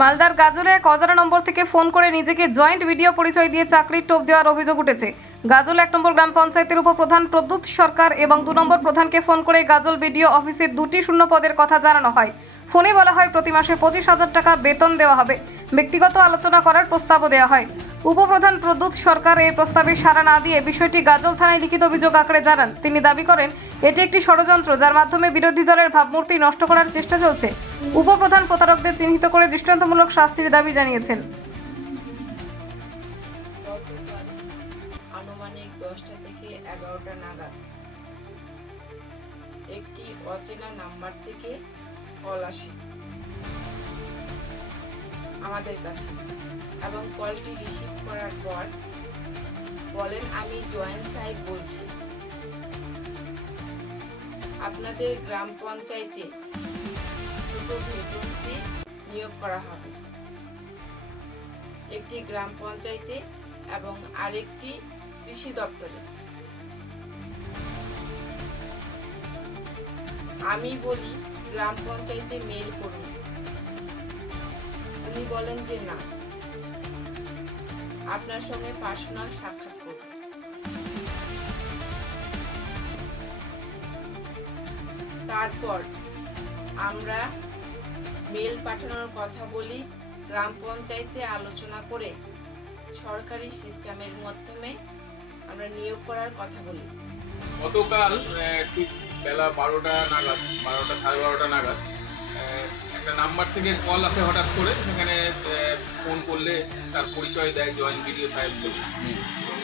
মালদার গাজলে এক অজানা নম্বর থেকে ফোন করে নিজেকে জয়েন্ট ভিডিও পরিচয় দিয়ে চাকরির টোপ দেওয়ার অভিযোগ উঠেছে। গাজল এক নম্বর গ্রাম পঞ্চায়েতের উপপ্রধান প্রদ্যুৎ সরকার এবং দু নম্বর প্রধানকে ফোন করে গাজল বিডিও অফিসে দুটি শূন্য পদের কথা জানানো হয়। ফোনে বলা হয়, প্রতি মাসে পঁচিশ হাজার টাকা বেতন দেওয়া হবে। ব্যক্তিগত আলোচনা করার প্রস্তাবও দেওয়া হয়। উপপ্রধান প্রদ্যুৎ সরকার এই প্রস্তাবে সাড়া না দিয়ে বিষয়টি গাজল থানায় লিখিত অভিযোগ আঁকড়ে জানান। তিনি দাবি করেন, এটি একটি ষড়যন্ত্র যার মাধ্যমে বিরোধী দলের ভাবমূর্তি নষ্ট করার চেষ্টা চলছে। উপপ্রধান প্রতারকদের চিহ্নিত করে দৃষ্টান্তমূলক শাস্তির দাবি জানিয়েছেন। একটি অচেনা নাম্বার থেকে কল আসে। আমাদের কাছে। এবং কলটি রিসিভ করার পর বলেন আমি জয়েন্ট সাহেব বলছি। আপনাদের গ্রাম পঞ্চায়েতে দুটো ভ্যাকেন্সি নিয়োগ করা হবে। একটি গ্রাম পঞ্চায়েতে এবং আরেকটি কৃষি দপ্তরে। আমি বলি, গ্রাম পঞ্চায়েতে মেল করুন। উনি বলেন যে না। আপনার সঙ্গে পার্সোনাল সাক্ষাৎ তারপর আমরা মেল পাঠানোর কথা বলি গ্রাম পঞ্চায়েতে আলোচনা করে সরকারি সিস্টেমের মাধ্যমে আমরা নিয়োগ করার কথা বলি। গতকাল ঠিক বেলা বারোটা নাগাদ, বারোটা সাড়ে বারোটা নাগাদ একটা নাম্বার থেকে কল আসে হঠাৎ করে, সেখানে ফোন করলে তার পরিচয় দেয় জয়েন্ট বিডিও সাহেব বলে।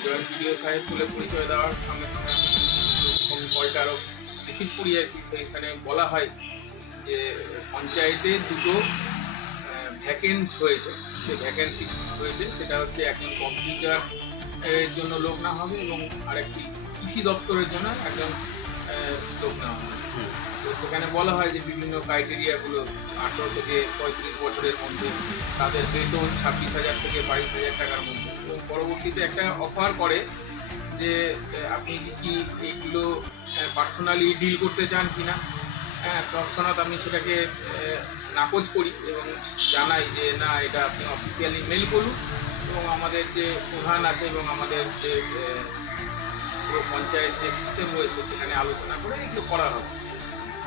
জয়েন্ট বিডিও সাহেব বলে পরিচয় দেওয়ার সঙ্গে সঙ্গে ফোন কলটা আরও রিসিভ করি আর কি। সেখানে বলা হয় যে, পঞ্চায়েতে দুটো ভ্যাকেন্ট হয়েছে। যে ভ্যাকেন্সি হয়েছে, সেটা হচ্ছে একজন কম্পিউটার এর জন্য লোক না হবে এবং আরেকটি কৃষি দপ্তরের জন্য একজন আহ, লোক না তো সেখানে বলা হয় যে বিভিন্ন ক্রাইটেরিয়াগুলো আঠারো থেকে পঁয়ত্রিশ বছরের মধ্যে তাদের বেতন ছাব্বিশ হাজার থেকে বাইশ হাজার টাকার মধ্যে। এবং পরবর্তীতে একটা অফার করে যে আপনি কি এইগুলো পার্সোনালি ডিল করতে চান কি না হ্যাঁ তৎক্ষণাৎ আমি সেটাকে নাকচ করি এবং জানাই যে না এটা আপনি অফিসিয়ালি মেল করুন। এবং আমাদের যে প্রধান আছে এবং আমাদের যে পুরো পঞ্চায়েত যে সিস্টেম রয়েছে, সেখানে আলোচনা করে এগুলো করা হবে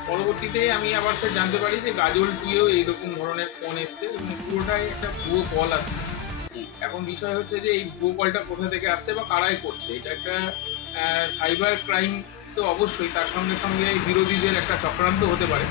পরবর্তীতে আমি আবার ফের জানতে পারি যে গাজল টুয়েও এইরকম ধরনের ফোন এসছে এবং পুরোটাই একটা ভুয়ো কল আসছে। এখন বিষয় হচ্ছে যে এই ভুয়ো কলটা কোথা থেকে আসছে বা কারাই করছে? এটা একটা সাইবার ক্রাইম তো অবশ্যই, তার সঙ্গে সঙ্গে বিরোধীদের একটা চক্রান্ত হতে পারে।